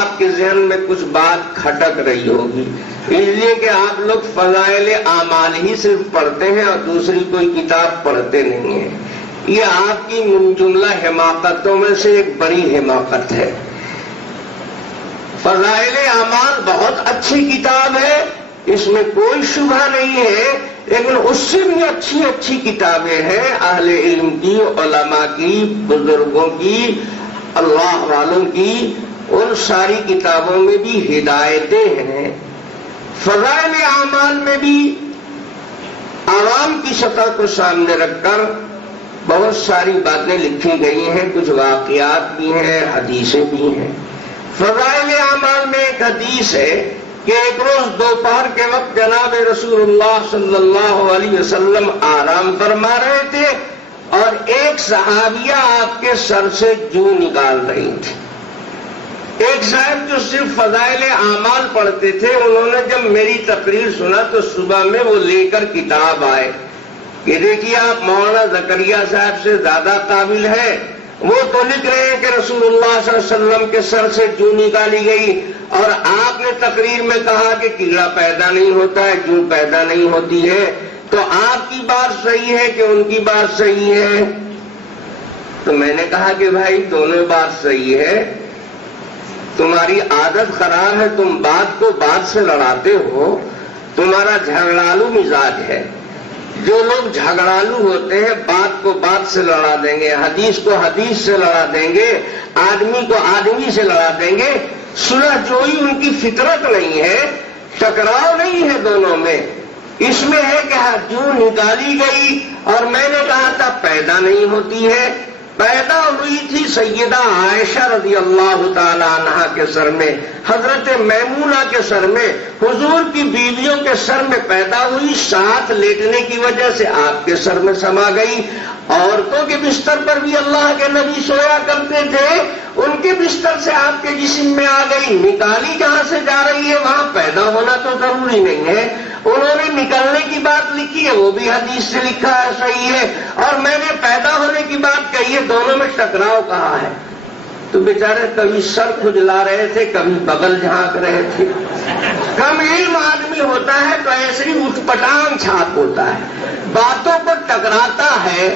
آپ کے ذہن میں کچھ بات کھٹک رہی ہوگی، اس لیے کہ آپ لوگ فضائل اعمال ہی صرف پڑھتے ہیں اور دوسری کوئی کتاب پڑھتے نہیں ہیں۔ یہ آپ کی من جملہ حماقتوں میں سے ایک بڑی حماقت ہے۔ فضائل اعمال بہت اچھی کتاب ہے، اس میں کوئی شبہ نہیں ہے، لیکن اس سے بھی اچھی اچھی کتابیں ہیں اہل علم کی، علماء کی، بزرگوں کی، اللہ والوں کی۔ ان ساری کتابوں میں بھی ہدایتیں ہیں۔ فضائل اعمال میں بھی عوام کی سطح کو سامنے رکھ کر بہت ساری باتیں لکھی گئی ہیں، کچھ واقعات بھی ہیں، حدیثیں بھی ہیں۔ فضائل اعمال میں ایک حدیث ہے کہ ایک روز دوپہر کے وقت جناب رسول اللہ صلی اللہ علیہ وسلم آرام فرما رہے تھے اور ایک صحابیہ آپ کے سر سے جو نکال رہی تھی۔ ایک صاحب جو صرف فضائل اعمال پڑھتے تھے، انہوں نے جب میری تقریر سنا تو صبح میں وہ لے کر کتاب آئے کہ دیکھیے آپ مولانا زکریا صاحب سے زیادہ قابل ہے، وہ تو لکھ رہے ہیں کہ رسول اللہ صلی اللہ علیہ وسلم کے سر سے جو نکالی گئی، اور آپ نے تقریر میں کہا کہ کیڑا پیدا نہیں ہوتا ہے، جو پیدا نہیں ہوتی ہے، تو آپ کی بات صحیح ہے کہ ان کی بات صحیح ہے؟ تو میں نے کہا کہ بھائی دونوں بات صحیح ہے، تمہاری عادت خراب ہے، تم بات کو بات سے لڑاتے ہو، تمہارا جھگڑالو مزاج ہے۔ جو لوگ جھگڑالو ہوتے ہیں بات کو بات سے لڑا دیں گے، حدیث کو حدیث سے لڑا دیں گے، آدمی کو آدمی سے لڑا دیں گے، صلح جوئی ان کی فطرت نہیں ہے، ٹکراؤ نہیں ہے دونوں میں۔ اس میں ہے کہ جو نکالی گئی اور میں نے کہا تھا پیدا نہیں ہوتی ہے، پیدا ہوئی تھی سیدہ عائشہ رضی اللہ تعالی عنہا کے سر میں، حضرت میمونہ کے سر میں، حضور کی بیویوں کے سر میں پیدا ہوئی، ساتھ لیٹنے کی وجہ سے آپ کے سر میں سما گئی۔ عورتوں کے بستر پر بھی اللہ کے نبی سویا کرتے تھے، ان کے بستر سے آپ کے جسم میں آ گئی، نکالی جہاں سے جا رہی ہے وہاں پیدا ہونا تو ضروری نہیں ہے۔ انہوں نے نکلنے کی بات لکھی ہے، وہ بھی حدیث سے لکھا ہے، صحیح ہے، اور میں نے پیدا ہونے کی بات کہی ہے، دونوں میں ٹکراؤ کہا ہے۔ تو بیچارے کبھی سر کھجلا رہے تھے، کبھی بغل جھانک رہے تھے۔ کم علم آدمی ہوتا ہے تو ایسے ہی اٹھ پٹانگ چھاپ ہوتا ہے، باتوں پر ٹکراتا ہے۔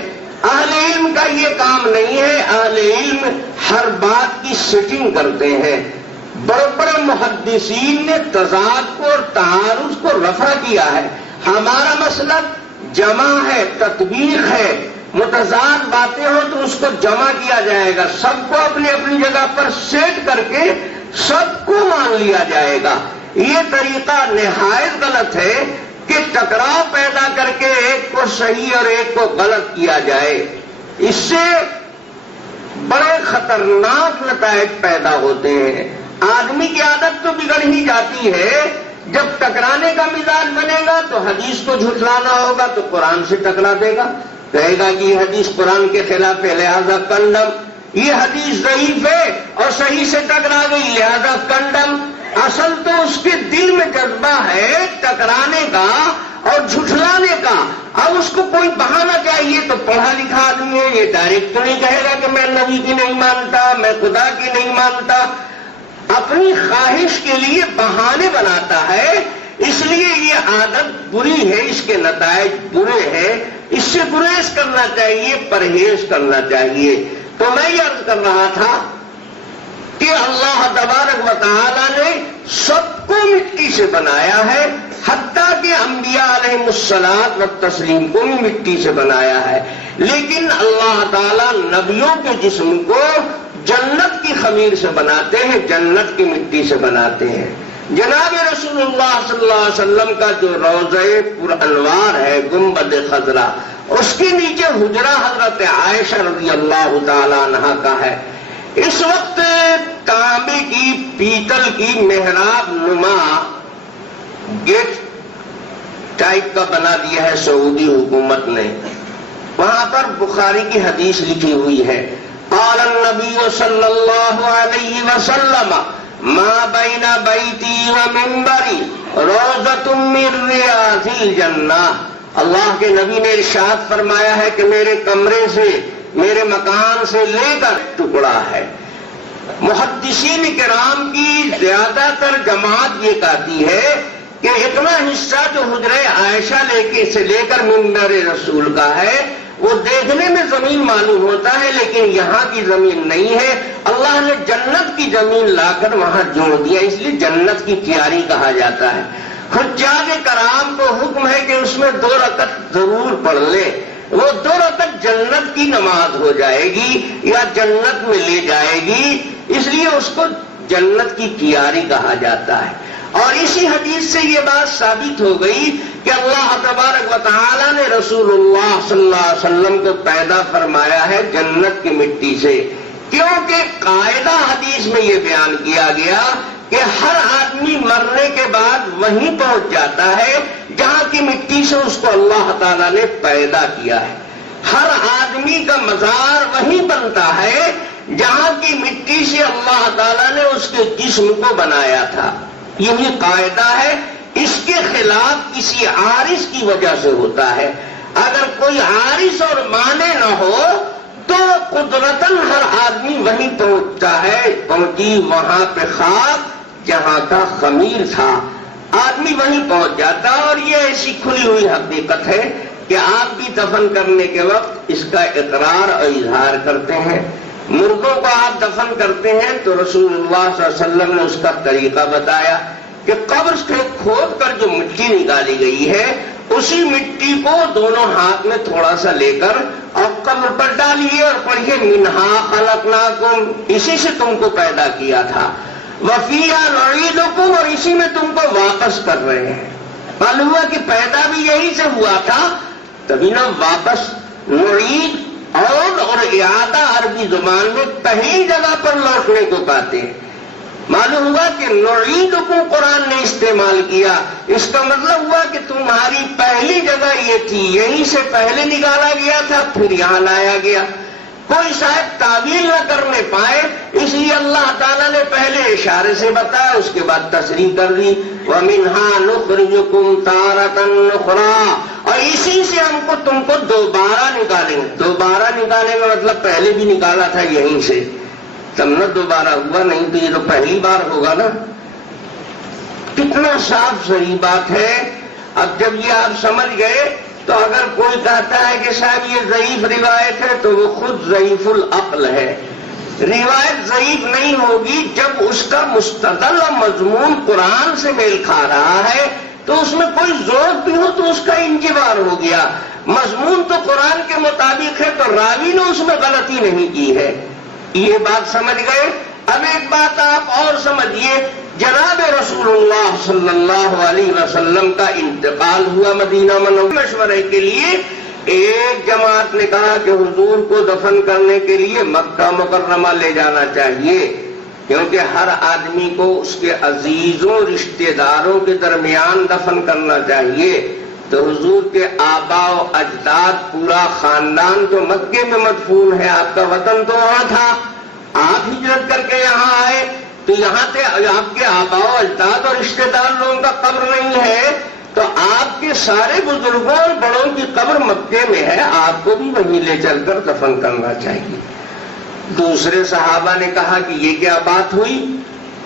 اہل علم کا یہ کام نہیں ہے، اہل علم ہر بات کی سیٹنگ کرتے ہیں۔ بڑے بڑے محدثین نے تضاد کو اور تعارض کو رفع کیا ہے۔ ہمارا مسلک جمع ہے، تطبیق ہے، متضاد باتیں ہوں تو اس کو جمع کیا جائے گا، سب کو اپنی اپنی جگہ پر سیٹ کر کے سب کو مان لیا جائے گا۔ یہ طریقہ نہایت غلط ہے کہ ٹکراؤ پیدا کر کے ایک کو صحیح اور ایک کو غلط کیا جائے، اس سے بڑے خطرناک نتائج پیدا ہوتے ہیں۔ آدمی کی عادت تو بگڑ ہی جاتی ہے، جب ٹکرانے کا مزاج بنے گا تو حدیث کو جھٹلانا ہوگا تو قرآن سے ٹکرا دے گا، کہے گا کہ یہ حدیث قرآن کے خلاف ہے لہذا کنڈم، یہ حدیث ضعیف ہے اور صحیح سے ٹکرا گئی لہذا کنڈم۔ اصل تو اس کے دل میں جذبہ ہے ٹکرانے کا اور جھٹلانے کا۔ اب اس کو کوئی بہانہ چاہیے تو پڑھا لکھا آدمی ہے، یہ ڈائریکٹ نہیں کہے گا کہ میں نبی کی نہیں مانتا، میں خدا کی نہیں مانتا، اپنی خواہش کے لیے بہانے بناتا ہے۔ اس لیے یہ عادت بری ہے، اس کے نتائج برے ہیں، اس سے گریز کرنا چاہیے، پرہیز کرنا چاہیے۔ تو میں یہ عرض کر رہا تھا کہ اللہ تبارک و تعالی نے سب کو مٹی سے بنایا ہے، حتیٰ کہ انبیاء علیہ الصلوۃ والتسلیم کو بھی مٹی سے بنایا ہے، لیکن اللہ تعالی نبیوں کے جسم کو جنت کی خمیر سے بناتے ہیں، جنت کی مٹی سے بناتے ہیں۔ جناب رسول اللہ صلی اللہ علیہ وسلم کا جو روضہ پر انوار ہے گنبد خضرا، اس کے نیچے حجرہ حضرت عائشہ رضی اللہ تعالی عنہا کا ہے۔ اس وقت تانبے کی پیتل کی محراب نما گیٹ ٹائپ کا بنا دیا ہے سعودی حکومت نے، وہاں پر بخاری کی حدیث لکھی ہوئی ہے، قال النبی صلی اللہ علیہ وسلم ما بین بیتی و منبری روضۃ من ریاض الجنہ۔ اللہ کے نبی نے ارشاد فرمایا ہے کہ میرے کمرے سے، میرے مکان سے لے کر ٹکڑا ہے، محدثین کرام کی زیادہ تر جماعت یہ کہتی ہے کہ اتنا حصہ جو حجرہ عائشہ سے لے کر منبر رسول کا ہے وہ دیکھنے میں زمین معلوم ہوتا ہے، لیکن یہاں کی زمین نہیں ہے، اللہ نے جنت کی زمین لا کر وہاں جوڑ دیا، اس لیے جنت کی کیاری کہا جاتا ہے۔ حجاج کرام کو حکم ہے کہ اس میں 2 رکعت ضرور پڑھ لے، وہ 2 رکعت جنت کی نماز ہو جائے گی یا جنت میں لے جائے گی، اس لیے اس کو جنت کی کیاری کہا جاتا ہے۔ اور اسی حدیث سے یہ بات ثابت ہو گئی کہ اللہ تبارک و تعالی نے رسول اللہ صلی اللہ علیہ وسلم کو پیدا فرمایا ہے جنت کی مٹی سے، کیونکہ قاعدہ حدیث میں یہ بیان کیا گیا کہ ہر آدمی مرنے کے بعد وہیں پہنچ جاتا ہے جہاں کی مٹی سے اس کو اللہ تعالیٰ نے پیدا کیا ہے، ہر آدمی کا مزار وہیں بنتا ہے جہاں کی مٹی سے اللہ تعالیٰ نے اس کے جسم کو بنایا تھا، یہی قاعدہ ہے۔ اس کے خلاف کسی عارض کی وجہ سے ہوتا ہے، اگر کوئی عارض اور مانع نہ ہو تو قدرتاً ہر آدمی وہیں پہنچتا ہے، پہنچی وہاں پہ خاک جہاں کا خمیر تھا، آدمی وہیں پہنچ جاتا، اور یہ ایسی کھلی ہوئی حقیقت ہے کہ آپ بھی دفن کرنے کے وقت اس کا اقرار اور اظہار کرتے ہیں۔ مردوں کو آپ دفن کرتے ہیں تو رسول اللہ صلی اللہ علیہ وسلم نے اس کا طریقہ بتایا کہ قبر سے کھود کر جو مٹی نکالی گئی ہے اسی مٹی کو دونوں ہاتھ میں تھوڑا سا لے کر اور قبر پر ڈالیے اور پڑھیے منہا خلقناکم، اسی سے تم کو پیدا کیا تھا، وفیہا نعیدکم، اور اسی میں تم کو واپس کر رہے ہیں۔ معلوم ہوا کہ پیدا بھی یہی سے ہوا تھا، تبھی نہ واپس نعید اور اعادہ عربی زبان میں پہلی جگہ پر لوٹنے کو کہتے ہیں۔ معلوم ہوا کہ نعید کو قرآن نے استعمال کیا، اس کا مطلب ہوا کہ تمہاری پہلی جگہ یہ تھی، یہیں سے پہلے نکالا گیا تھا پھر یہاں لایا گیا۔ کوئی شاید تعویل نہ کرنے پائے، اس لیے اللہ تعالیٰ نے پہلے اشارے سے بتایا، اس کے بعد تصریح کر دی وَمِنْهَا نُخْرِجُكُمْ تَارَةً أُخْرَىٰ، اور اسی سے ہم کو تم کو دوبارہ نکالیں گے۔ دوبارہ نکالنے کا مطلب پہلے بھی نکالا تھا یہیں سے، تب نہ دوبارہ ہوا، نہیں تو یہ تو پہلی بار ہوگا نا۔ کتنا صاف صحیح بات ہے۔ اب جب یہ آپ سمجھ گئے تو اگر کوئی کہتا ہے کہ صاحب یہ ضعیف روایت ہے تو وہ خود ضعیف العقل ہے۔ روایت ضعیف نہیں ہوگی جب اس کا مستدل و مضمون قرآن سے میل کھا رہا ہے، تو اس میں کوئی ذوق بھی ہو تو اس کا انجبار ہو گیا۔ مضمون تو قرآن کے مطابق ہے تو راوی نے اس میں غلطی نہیں کی ہے۔ یہ بات سمجھ گئے؟ اب ایک بات آپ اور سمجھیے، جناب رسول اللہ صلی اللہ علیہ وسلم کا انتقال ہوا مدینہ منورہ۔ مشورے کے لیے ایک جماعت نے کہا کہ حضور کو دفن کرنے کے لیے مکہ مکرمہ لے جانا چاہیے، کیونکہ ہر آدمی کو اس کے عزیزوں رشتہ داروں کے درمیان دفن کرنا چاہیے۔ تو حضور کے آبا و اجداد پورا خاندان تو مکے میں مدفون ہے، آپ کا وطن تو وہاں تھا، آپ ہجرت کر کے یہاں آئے تو یہاں سے آپ کے آبا و اجداد اور رشتہ دار لوگوں کا قبر نہیں ہے، تو آپ کے سارے بزرگوں اور بڑوں کی قبر مکے میں ہے، آپ کو بھی وہیں لے چل کر دفن کرنا چاہیے۔ دوسرے صحابہ نے کہا کہ یہ کیا بات ہوئی،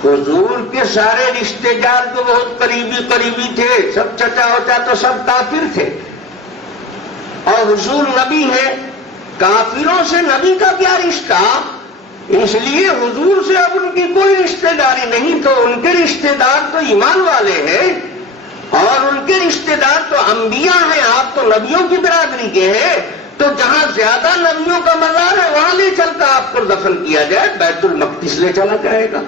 حضور کے سارے رشتے دار تو بہت قریبی تھے، سب چچا ہوتا تو سب کافر تھے، اور حضور نبی ہے، کافروں سے نبی کا کیا رشتہ؟ اس لیے حضور سے اب ان کی کوئی رشتہ داری نہیں، تو ان کے رشتہ دار تو ایمان والے ہیں اور ان کے رشتہ دار تو انبیاء ہیں، آپ تو نبیوں کی برادری کے ہیں، تو جہاں زیادہ نبیوں کا مزار ہے وہاں لے چل کر آپ کو دفن کیا جائے، بیت المقدس لے چلا جائے گا۔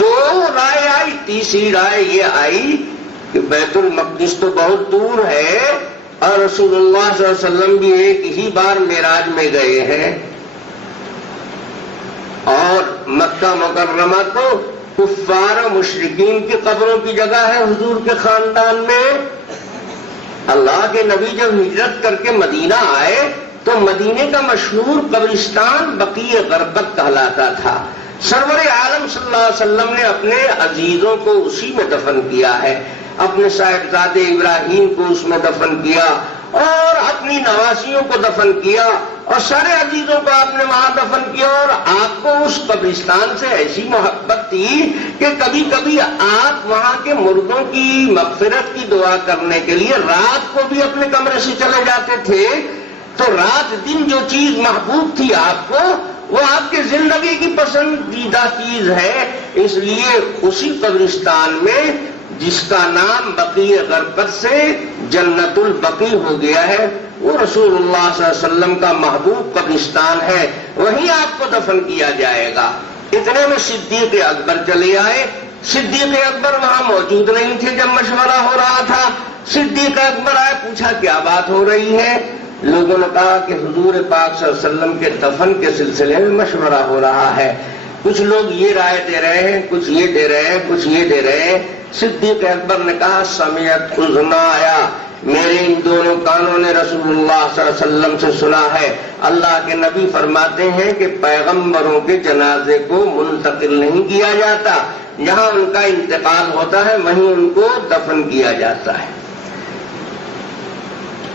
دو رائے آئی، تیسری رائے یہ آئی کہ بیت المقدس تو بہت دور ہے اور رسول اللہ صلی اللہ علیہ وسلم بھی ایک ہی بار معراج میں گئے ہیں، اور مکہ مکرمہ تو کفار و مشرکین کی قبروں کی جگہ ہے حضور کے خاندان میں۔ اللہ کے نبی جب ہجرت کر کے مدینہ آئے تو مدینے کا مشہور قبرستان بقیع غرقد کہلاتا تھا۔ سرور عالم صلی اللہ علیہ وسلم نے اپنے عزیزوں کو اسی میں دفن کیا ہے، اپنے صاحبزادے ابراہیم کو اس میں دفن کیا اور اپنی نواسیوں کو دفن کیا، اور سارے عزیزوں کو آپ نے وہاں دفن کیا، اور آپ کو اس قبرستان سے ایسی محبت تھی کہ کبھی کبھی آپ وہاں کے مردوں کی مغفرت کی دعا کرنے کے لیے رات کو بھی اپنے کمرے سے چلے جاتے تھے۔ تو رات دن جو چیز محبوب تھی آپ کو، وہ آپ کی زندگی کی پسندیدہ چیز ہے، اس لیے اسی قبرستان میں جس کا نام بقیع غرقد سے جنت البقیع ہو گیا ہے، وہ رسول اللہ صلی اللہ علیہ وسلم کا محبوب قبرستان ہے، وہیں آپ کو دفن کیا جائے گا۔ اتنے میں صدیق اکبر چلے آئے۔ صدیق اکبر وہاں موجود نہیں تھے جب مشورہ ہو رہا تھا۔ صدیق اکبر آئے، پوچھا کیا بات ہو رہی ہے؟ لوگوں نے کہا کہ حضور پاک صلی اللہ علیہ وسلم کے دفن کے سلسلے میں مشورہ ہو رہا ہے، کچھ لوگ یہ رائے دے رہے ہیں، کچھ یہ دے رہے ہیں، کچھ یہ دے رہے ہیں۔ صدیق اکبر نے کہا سمعت اذنایا، میرے ان دونوں کانوں نے رسول اللہ صلی اللہ علیہ وسلم سے سنا ہے، اللہ کے نبی فرماتے ہیں کہ پیغمبروں کے جنازے کو منتقل نہیں کیا جاتا، جہاں ان کا انتقال ہوتا ہے وہیں ان کو دفن کیا جاتا ہے۔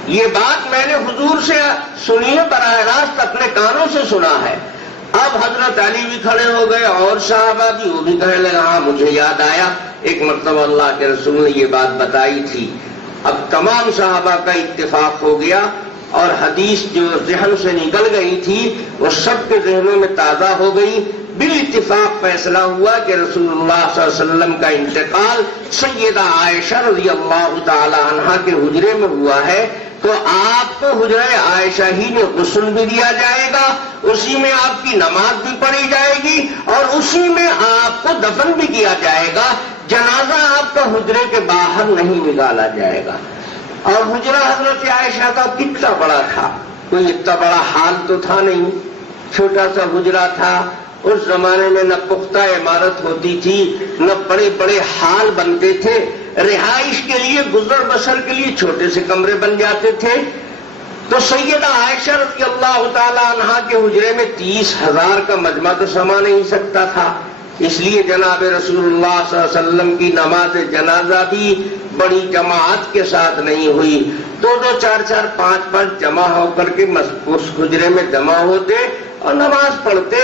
یہ بات میں نے حضور سے سنی ہے، براہ راست اپنے کانوں سے سنا ہے۔ اب حضرت علی بھی کھڑے ہو گئے اور صحابہ بھی، وہ بھی کہنے لگے ہاں مجھے یاد آیا، ایک مرتبہ اللہ کے رسول نے یہ بات بتائی تھی۔ اب تمام صحابہ کا اتفاق ہو گیا، اور حدیث جو ذہن سے نکل گئی تھی وہ سب کے ذہنوں میں تازہ ہو گئی۔ بالاتفاق فیصلہ ہوا کہ رسول اللہ صلی اللہ علیہ وسلم کا انتقال سیدہ عائشہ رضی اللہ تعالی عنہا کے حجرے میں ہوا ہے، تو آپ کو حجرہ عائشہ ہی میں غسل بھی دیا جائے گا، اسی میں آپ کی نماز بھی پڑھی جائے گی، اور اسی میں آپ کو دفن بھی کیا جائے گا۔ جنازہ آپ کا حجرے کے باہر نہیں نکالا جائے گا۔ اور حجرہ حضرت عائشہ کا کتنا بڑا تھا، کوئی اتنا بڑا حال تو تھا نہیں، چھوٹا سا حجرہ تھا۔ اس زمانے میں نہ پختہ عمارت ہوتی تھی، نہ بڑے بڑے حال بنتے تھے، رہائش کے لیے گزر بسر کے لیے چھوٹے سے کمرے بن جاتے تھے۔ تو سیدہ عائشہ رضی اللہ تعالی عنہا کے حجرے میں 30,000 کا مجمع تو سما نہیں سکتا تھا، اس لیے جناب رسول اللہ صلی اللہ علیہ وسلم کی نماز جنازہ بھی بڑی جماعت کے ساتھ نہیں ہوئی، 2-2 4-4 5-5 جمع ہو کر کے اس حجرے میں جمع ہوتے اور نماز پڑھتے،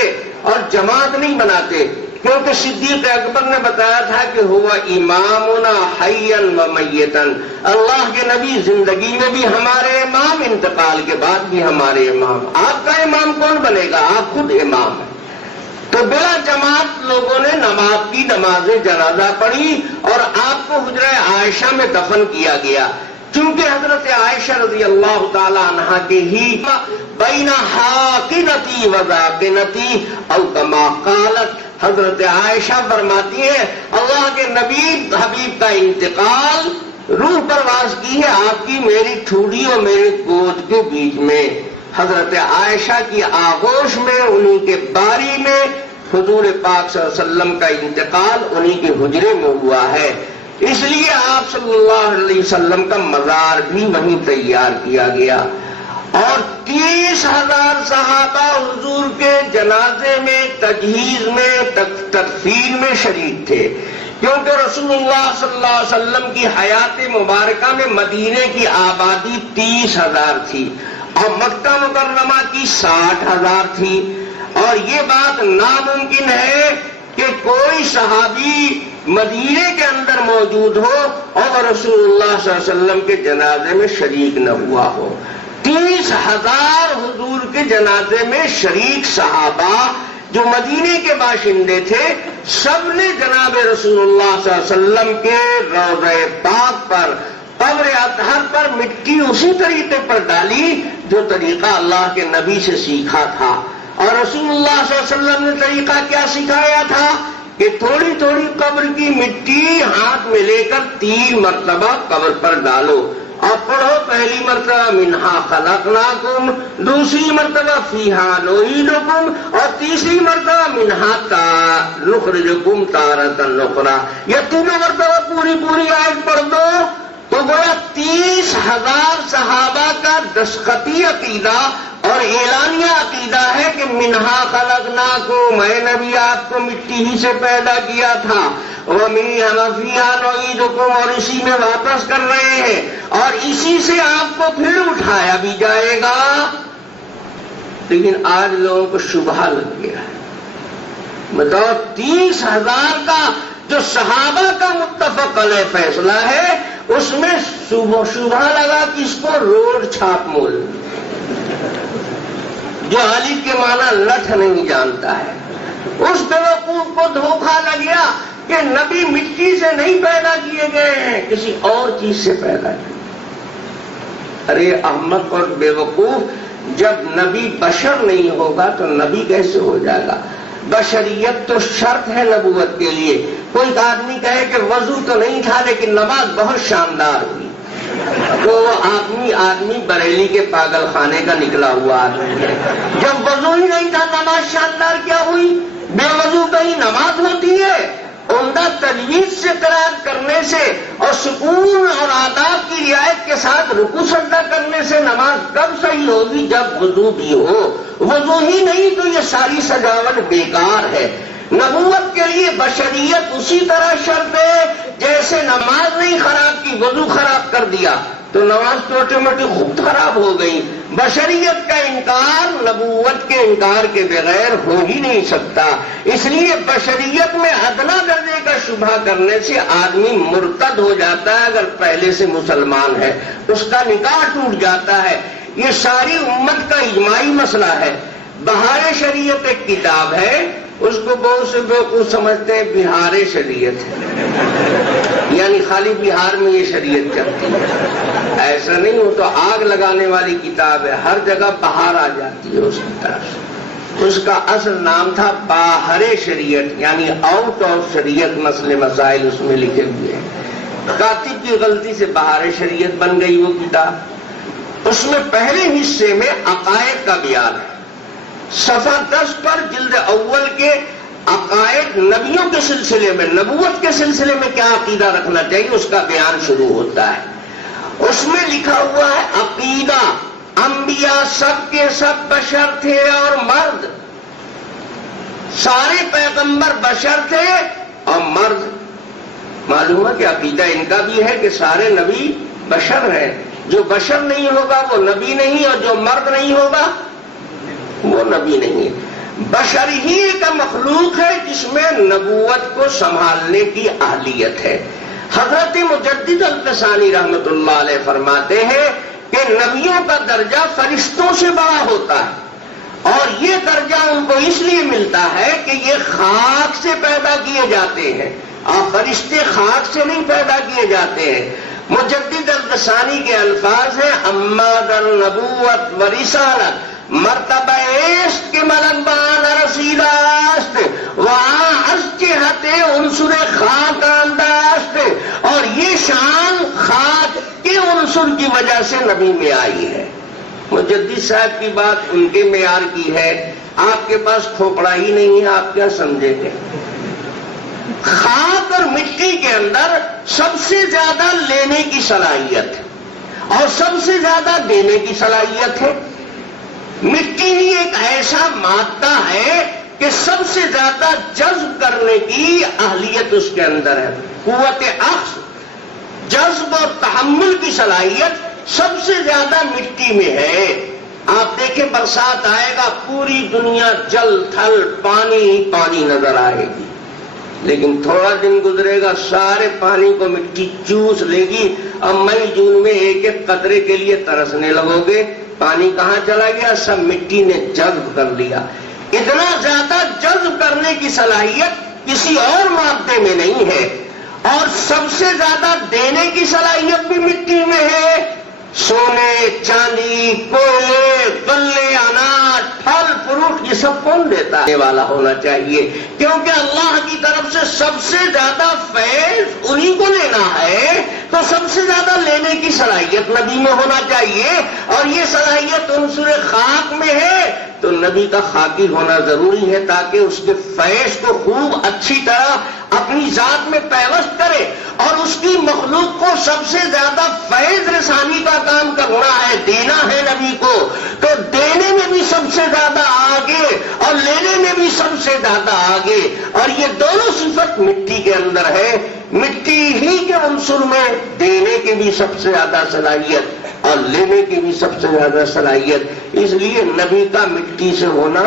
اور جماعت نہیں بناتے، کیونکہ صدیق اکبر نے بتایا تھا کہ ہوا امامنا حیا و میتا، اللہ کے نبی زندگی میں بھی ہمارے امام، انتقال کے بعد بھی ہمارے امام۔ آپ کا امام کون بنے گا؟ آپ خود امام ہیں۔ تو بلا جماعت لوگوں نے نماز جنازہ پڑھی اور آپ کو حجرہ عائشہ میں دفن کیا گیا، چونکہ حضرت عائشہ رضی اللہ تعالی عنہا کے ہی بین حاقنتی و ذاقنتی او کما قالت، حضرت عائشہ فرماتی ہے اللہ کے نبی حبیب کا انتقال روح پرواز کی ہے آپ کی میری ٹھوڑی اور میرے گود کے بیچ میں۔ حضرت عائشہ کی آغوش میں، انہی کے باری میں حضور پاک صلی اللہ علیہ وسلم کا انتقال انہی کے حجرے میں ہوا ہے، اس لیے آپ صلی اللہ علیہ وسلم کا مزار بھی وہیں تیار کیا گیا، اور 30,000 صحابہ حضور کے جنازے میں، تجہیز میں، تدفین میں شریک تھے، کیونکہ رسول اللہ صلی اللہ علیہ وسلم کی حیات مبارکہ میں مدینے کی آبادی 30,000 تھی اور مکہ مکرمہ کی 60,000 تھی، اور یہ بات ناممکن ہے کہ کوئی صحابی مدینے کے اندر موجود ہو اور رسول اللہ صلی اللہ علیہ وسلم کے جنازے میں شریک نہ ہوا ہو۔ 30,000 حضور کے جنازے میں شریک صحابہ جو مدینے کے باشندے تھے، سب نے جناب رسول اللہ صلی اللہ علیہ وسلم کے روضہ پاک پر، قبر اطہر پر مٹی اسی طریقے پر ڈالی جو طریقہ اللہ کے نبی سے سیکھا تھا۔ اور رسول اللہ صلی اللہ علیہ وسلم نے طریقہ کیا سکھایا تھا کہ تھوڑی تھوڑی قبر کی مٹی ہاتھ میں لے کر 3 مرتبہ قبر پر ڈالو اور پڑھو، پہلی مرتبہ منہا خلقناکم، دوسری مرتبہ فیہا نعیدکم، اور تیسری مرتبہ منہا نخرجکم تارۃ اخری۔ یہ تینوں مرتبہ پوری آیت پڑھ دو تو گویا 30,000 صحابہ کا دستخطی عقیدہ اور اعلانیہ عقیدہ ہے کہ منہا خلقناکم، میں نبی آپ کو مٹی ہی سے پیدا کیا تھا، وَمِنْهَا فِيهَا نُعِيدُكُمْ، اور اسی میں واپس کر رہے ہیں، اور اسی سے آپ کو پھر اٹھایا بھی جائے گا۔ لیکن آج لوگوں کو شبہ لگ گیا ہے. بتاؤ 30,000 کا جو صحابہ کا متفق علیہ فیصلہ ہے اس میں شبہ لگا کہ اس کو روڈ چھاپ مول، جو علی کے معنی لٹھ نہیں جانتا ہے، اس بیوقوف کو دھوکہ لگ گیا کہ نبی مٹی سے نہیں پیدا کیے گئے ہیں، کسی اور چیز سے پیدا کیے. ارے احمق اور بیوقوف، جب نبی بشر نہیں ہوگا تو نبی کیسے ہو جائے گا؟ بشریت تو شرط ہے نبوت کے لیے. کوئی آدمی کہے کہ وضو تو نہیں تھا لیکن نماز بہت شاندار ہوئی، تو وہ آدمی بریلی کے پاگل خانے کا نکلا ہوا آدمی ہے. جب وضو ہی نہیں تھا نماز شاندار کیا ہوئی؟ بے وضو کا ہی نماز ہوتی ہے. عمدہ تجویز سے قرار کرنے سے اور سکون اور آداب کی رعایت کے ساتھ رکوع سجدہ کرنے سے نماز کب صحیح ہوگی؟ جب وضو بھی ہو. وضو ہی نہیں تو یہ ساری سجاوٹ بیکار ہے. نبوت کے لیے بشریت اسی طرح شرط ہے جیسے نماز نہیں خراب کی، وضو خراب کر دیا تو نماز تو آٹومیٹک خود خراب ہو گئی. بشریت کا انکار نبوت کے انکار کے بغیر ہو ہی نہیں سکتا. اس لیے بشریت میں ادنا درجے کا شبہ کرنے سے آدمی مرتد ہو جاتا ہے. اگر پہلے سے مسلمان ہے اس کا نکاح ٹوٹ جاتا ہے. یہ ساری امت کا اجماعی مسئلہ ہے. بہار شریعت ایک کتاب ہے، اس کو بہت سے بیوقوف سمجھتے ہیں بہار شریعت ہے، یعنی خالی بہار میں یہ شریعت چلتی ہے. ایسا نہیں، ہو تو آگ لگانے والی کتاب ہے، ہر جگہ بہار آ جاتی ہے اس کی طرف سے. اس کا اصل نام تھا باہر شریعت، یعنی آؤٹ آف شریعت مسئلے مسائل اس میں لکھے ہوئے ہیں. کاتب کی غلطی سے بہار شریعت بن گئی وہ کتاب. اس میں پہلے حصے میں عقائد کا بیان ہے. صفحہ 10 پر جلد اول کے عقائد نبیوں کے سلسلے میں، نبوت کے سلسلے میں کیا عقیدہ رکھنا چاہیے اس کا بیان شروع ہوتا ہے. اس میں لکھا ہوا ہے عقیدہ انبیاء سب کے سب بشر تھے اور مرد، سارے پیغمبر بشر تھے اور مرد. معلوم ہے کہ عقیدہ ان کا بھی ہے کہ سارے نبی بشر ہیں. جو بشر نہیں ہوگا وہ نبی نہیں، اور جو مرد نہیں ہوگا وہ نبی نہیں ہے. بشر ہی کا مخلوق ہے جس میں نبوت کو سنبھالنے کی اہلیت ہے. حضرت مجدد الفسانی رحمت اللہ علیہ فرماتے ہیں کہ نبیوں کا درجہ فرشتوں سے بڑا ہوتا ہے، اور یہ درجہ ان کو اس لیے ملتا ہے کہ یہ خاک سے پیدا کیے جاتے ہیں، اور فرشتے خاک سے نہیں پیدا کیے جاتے ہیں. مجدد الفسانی کے الفاظ ہیں اما در نبوت و رسالت مرتبہ عشق کے ملک بان رسیدہ است وہاں اشجہت عنصر خاک انداست. اور یہ شان خاک کے عنصر کی وجہ سے نبی میں آئی ہے. مجدد صاحب کی بات ان کے معیار کی ہے. آپ کے پاس کھوپڑا ہی نہیں ہے، آپ کیا سمجھیں گے؟ خاک اور مٹی کے اندر سب سے زیادہ لینے کی صلاحیت ہے اور سب سے زیادہ دینے کی صلاحیت ہے. مٹی ہی ایک ایسا مادہ ہے کہ سب سے زیادہ جذب کرنے کی اہلیت اس کے اندر ہے. قوت اخذ، جذب اور تحمل کی صلاحیت سب سے زیادہ مٹی میں ہے. آپ دیکھیں برسات آئے گا، پوری دنیا جل تھل پانی ہی پانی نظر آئے گی، لیکن تھوڑا دن گزرے گا سارے پانی کو مٹی چوس لے گی. اب مئی جون میں ایک ایک قطرے کے لیے ترسنے لگو گے. پانی کہاں چلا گیا؟ سب مٹی نے جذب کر لیا. اتنا زیادہ جذب کرنے کی صلاحیت کسی اور مادے میں نہیں ہے. اور سب سے زیادہ دینے کی صلاحیت بھی مٹی میں ہے. سونے، چاندی، کوئلے، غلے، اناج، پھل فروٹ، یہ سب کون دیتا ہے؟ والا ہونا چاہیے، کیونکہ اللہ کی طرف سے سب سے زیادہ فیض انہی کو لینا ہے. تو سب سے زیادہ لینے کی صلاحیت نبی میں ہونا چاہیے، اور یہ صلاحیت عنصر خاک میں ہے تو نبی کا خاکی ہونا ضروری ہے تاکہ اس کے فیض کو خوب اچھی طرح اپنی ذات میں پیوست کرے. اور اس کی مخلوق کو سب سے زیادہ فیض رسانی کا کام کرنا ہے، دینا ہے نبی کو. تو دینے میں بھی سب سے زیادہ آگے اور لینے میں بھی سب سے زیادہ آگے. اور یہ دونوں صفت مٹی کے اندر ہے. مٹی ہی کے عنصر میں دینے کی بھی سب سے زیادہ صلاحیت اور لینے کی بھی سب سے زیادہ صلاحیت، اس لیے نبی کا مٹی سے ہونا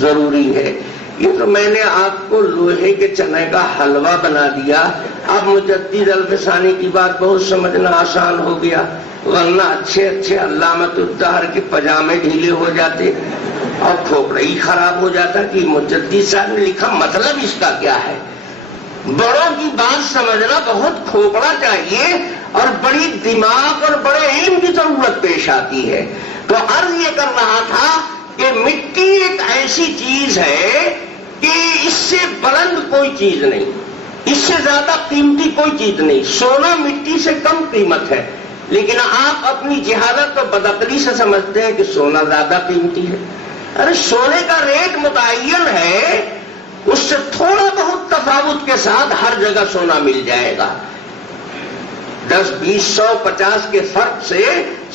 ضروری ہے۔ یہ تو میں نے آپ کو لوہے کے چنے کا حلوہ بنا دیا، اب مجدد الفسانی کی بات بہت سمجھنا آسان ہو گیا، ورنہ اچھے اچھے علامت الدہر کے پجامے ڈھیلے ہو جاتے اور کھوپڑا ہی خراب ہو جاتا کہ مجدد صاحب نے لکھا مطلب اس کا کیا ہے۔ بڑوں کی بات سمجھنا بہت کھوپڑا چاہیے اور بڑی دماغ اور بڑے علم کی ضرورت پیش آتی ہے۔ تو عرض یہ کر رہا تھا کہ مٹی ایک ایسی چیز ہے کہ اس سے بلند کوئی چیز نہیں، اس سے زیادہ قیمتی کوئی چیز نہیں۔ سونا مٹی سے کم قیمت ہے، لیکن آپ اپنی جہالت اور بدعقلی سے سمجھتے ہیں کہ سونا زیادہ قیمتی ہے۔ ارے سونے کا ریٹ متعین ہے، اس سے تھوڑا بہت تفاوت کے ساتھ ہر جگہ سونا مل جائے گا۔ 10 20 100 50 کے فرق سے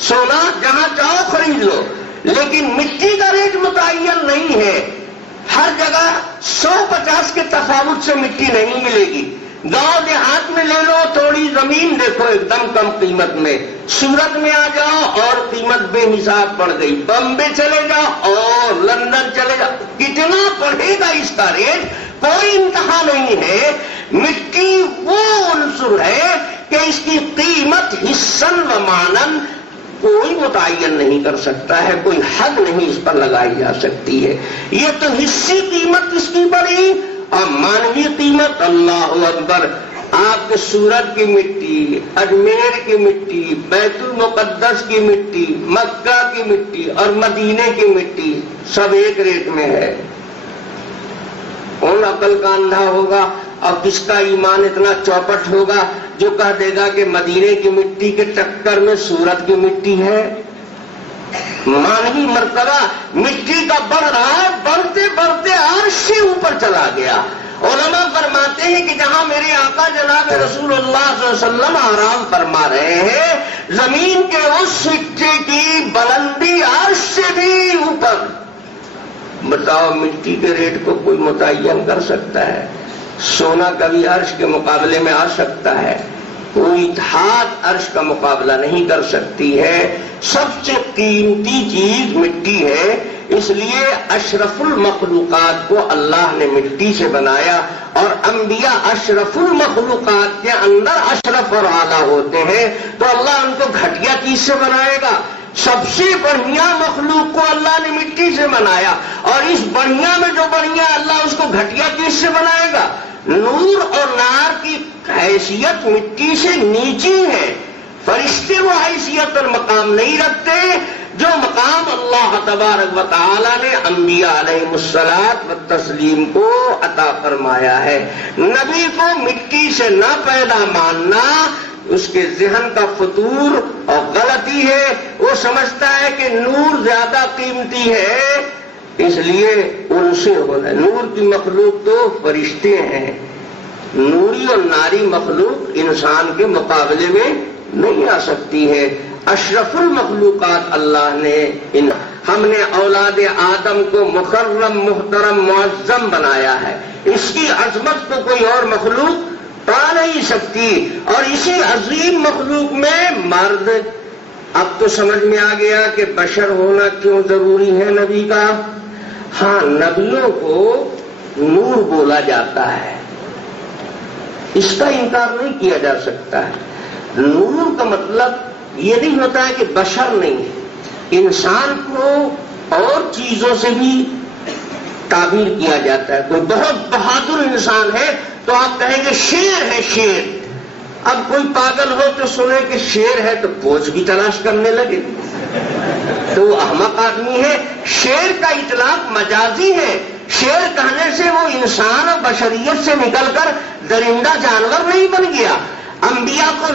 سونا جہاں چاہو خرید لو، لیکن مٹی کا ریٹ متعین نہیں ہے۔ ہر جگہ 100 50 کے تفاوت سے مٹی نہیں ملے گی۔ گاؤں دیہات میں لے لو، تھوڑی زمین دیکھو ایک دم کم قیمت میں، سورت میں آ جاؤ اور قیمت بے حساب پڑ گئی، بمبے چلے جاؤ اور لندن چلے جاؤ، کتنا پڑے گا اس کا ریٹ کوئی انتہا نہیں ہے۔ مٹی وہ عنصر ہے کہ اس کی قیمت حصن و مانن کوئی متعین نہیں کر سکتا ہے، کوئی حد نہیں اس پر لگائی جا سکتی ہے۔ یہ تو حصی قیمت اس کی بڑی اور مانوی قیمت، اللہ اکبر، آپ کے سورت کی مٹی، اجمیر کی مٹی، بیت المقدس کی مٹی، مکہ کی مٹی اور مدینے کی مٹی سب ایک ریٹ میں ہے۔ کون عقل کا اندھا ہوگا اور کس کا ایمان اتنا چوپٹ ہوگا جو کہہ دے گا کہ مدینے کی مٹی کے ٹکر میں سورت کی مٹی ہے؟ مانوی مرتبہ مٹی کا بڑھ رہا ہے، بڑھتے بڑھتے عرش سے اوپر چلا گیا۔ علماء فرماتے ہیں کہ جہاں میرے آقا جناب رسول اللہ صلی اللہ علیہ وسلم آرام فرما رہے ہیں، زمین کے اس سکے کی بلندی عرش سے بھی اوپر۔ بتاؤ مٹی کے ریٹ کو کوئی متعین کر سکتا ہے؟ سونا کبھی عرش کے مقابلے میں آ سکتا ہے؟ کوئی دھات عرش کا مقابلہ نہیں کر سکتی ہے۔ سب سے قیمتی چیز مٹی ہے، اس لیے اشرف المخلوقات کو اللہ نے مٹی سے بنایا، اور انبیاء اشرف المخلوقات کے اندر اشرف اور اعلیٰ ہوتے ہیں، تو اللہ ان کو گھٹیا چیز سے بنائے گا؟ سب سے بڑھیا مخلوق کو اللہ نے مٹی سے بنایا، اور اس بڑھیا میں جو بڑھیا اللہ اس کو گھٹیا چیز سے بنائے گا؟ نور اور نار کی حیثیت مٹی سے نیچی ہے۔ فرشتے وہ حیثیت اور مقام نہیں رکھتے جو مقام اللہ تبارک و تعالی نے انبیاء علیہ الصلوۃ والتسلیم کو عطا فرمایا ہے۔ نبی کو مٹی سے نہ پیدا ماننا اس کے ذہن کا فطور اور غلطی ہے۔ وہ سمجھتا ہے کہ نور زیادہ قیمتی ہے، اس لیے ان سے ہونا۔ نور کی مخلوق تو فرشتے ہیں، نوری اور ناری مخلوق انسان کے مقابلے میں نہیں آ سکتی ہے۔ اشرف المخلوقات اللہ نے ہم نے اولاد آدم کو مکرم محترم معظم بنایا ہے، اس کی عظمت کو کوئی اور مخلوق پا نہیں سکتی، اور اسی عظیم مخلوق میں مرد۔ اب تو سمجھ میں آ گیا کہ بشر ہونا کیوں ضروری ہے نبی کا۔ ہاں، نبیوں کو نور بولا جاتا ہے، اس کا انکار نہیں کیا جا سکتا ہے۔ نور کا مطلب یہ نہیں ہوتا ہے کہ بشر نہیں ہے، انسان کو اور چیزوں سے بھی تعبیر کیا جاتا ہے۔ کوئی بہت بہادر انسان ہے تو آپ کہیں گے شیر ہے، شیر۔ اب کوئی پاگل ہو تو سنے کہ شیر ہے تو پوچھ بھی تلاش کرنے لگے، تو وہ احمق آدمی ہے۔ شیر کا اطلاق مجازی ہے، شیر کہنے سے وہ انسان اور بشریت سے نکل کر درندہ جانور نہیں بن گیا۔ انبیاء کو